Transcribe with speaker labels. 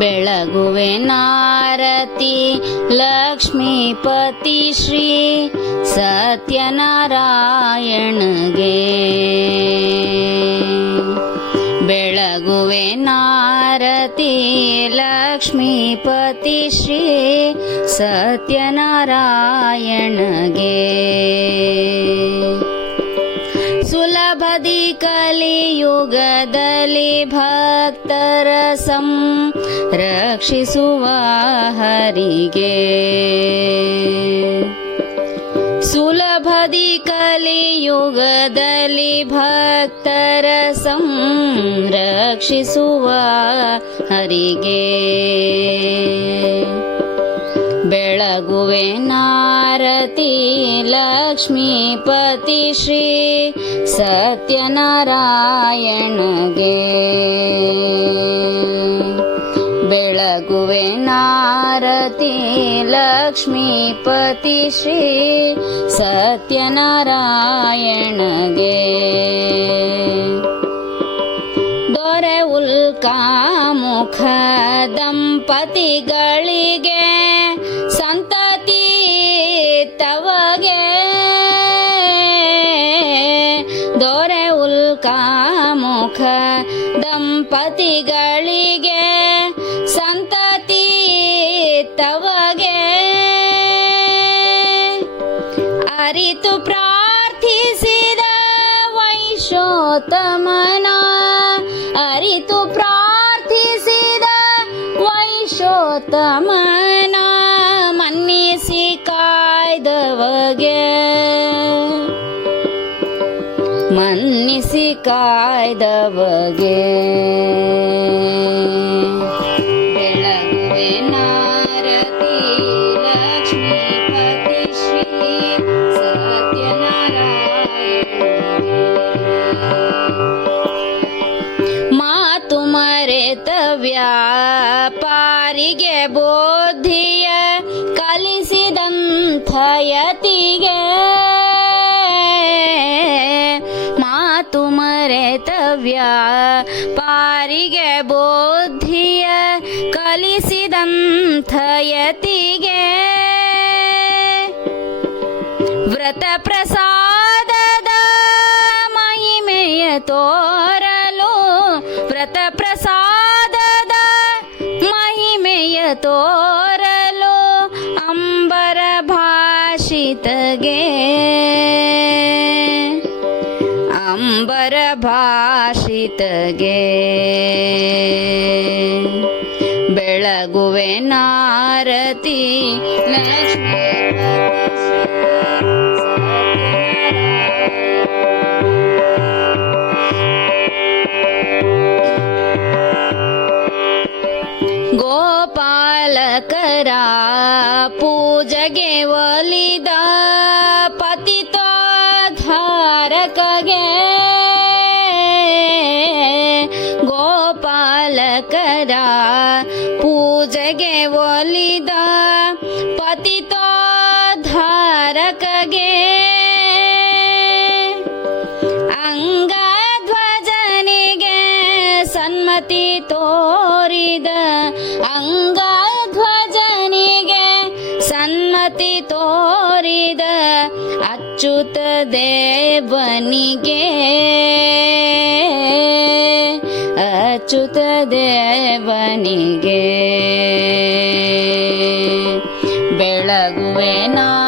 Speaker 1: ಬೆಳಗುವೆ ನಾರತಿ ಲಕ್ಷ್ಮೀಪತಿ ಶ್ರೀ ಸತ್ಯನಾರಾಯಣಗೆ ಬೆಳಗುವೆ ನಾರತಿ ಲಕ್ಷ್ಮೀಪತಿ ಶ್ರೀ ಸತ್ಯನಾರಾಯಣಗೆ ಸುಲಭದಿ ಕಲಿಯುಗದಲ್ಲಿ ಭಕ್ತರ ಸಂ ರಕ್ಷಿಸುವ ಹರಿಗೆ. ಸುಲಭದಿ ಕಲಿಯುಗದಲ್ಲಿ ಭಕ್ತರ ಸಂ ರಕ್ಷಿಸುವ ಹರಿಗೆ. ಬೆಳಗುವೆ ನಾರತಿ ಲಕ್ಷ್ಮೀಪತಿ ಶ್ರೀ ಸತ್ಯನಾರಾಯಣಗೆ ಬೆಳಗುವೆ ನಾರತಿ ಲಕ್ಷ್ಮೀಪತಿ ಶ್ರೀ ಸತ್ಯನಾರಾಯಣಗೆ ದೊರೆ ಉಲ್ಕಾಮುಖ ದಂಪತಿಗಳಿಗೆ ಸಂತತಿ ತವಗೆ ದೊರೆ ಉಲ್ಕಾಮುಖ ದಂಪತಿಗಳಿಗೆ ಸಂತತಿ ತವಗೆ ಅರಿತು ಪ್ರಾರ್ಥಿಸಿದ ವೈಶೋತಮನ ಅರಿತು ಪ್ರಾರ್ಥಿಸಿದ ವೈಶೋತಮನ ಮನ್ನಿಸಿ ಕಾಯ್ದವಗೆ ಮನ್ನಿಸಿ ಕಾಯ್ದವಗೆ ಬೆಳಗುವೆ ನಾರತಿ ಲಕ್ಷ್ಮೀಪತಿ ಶ್ರೀ ಸತ್ಯನಾರಾಯಣ ಮಾತು ಮರೆತ ವ್ಯಾಪಾರಿಗೆ ಬೋಧಿಯ ಕಲಿಸಿದಂಥ ಯತಿಗೆ ಮಾತು ಮರೆತವ್ಯ. ಪಾರಿಗೆ ಬೋಧಿಯ ಕಲಿಸಿದಂಥಯತಿಗೆ ವ್ರತ ಪ್ರಸಾದದ ಮಹಿಮೆಯ ತೋರಲು ವ್ರತ ಪ್ರಸಾದದ ಮಹಿಮೆಯ ತೋರಲು ಅಂಬರ ಭಾಷಿತಗೆ ಬೆಳಗುವೆ ನಾರತಿ ಲಕ್ಷ್ಮೀ ಗೋಪಾಲಕರ ಪೂಜೆಗೆ ಒಲಿದ ಗೋಪಾಲಕರ ಪೂಜೆಗೆ ಒಲಿದ ಪತಿತೋದ್ಧಾರಕಗೆ. ಅಂಗಧ್ವಜನಿಗೆ ಸನ್ಮತಿ ತೋರಿದ ಅಂಗಧ್ವಜನಿಗೆ ಸನ್ಮತಿ ತೋರಿದ ಅಚ್ಯುತ ದೇವನಿಗೆ. ಅಚ್ಯುತ ದೇವನಿಗೆ ಬೆಳಗುವೆ ನಾರತಿ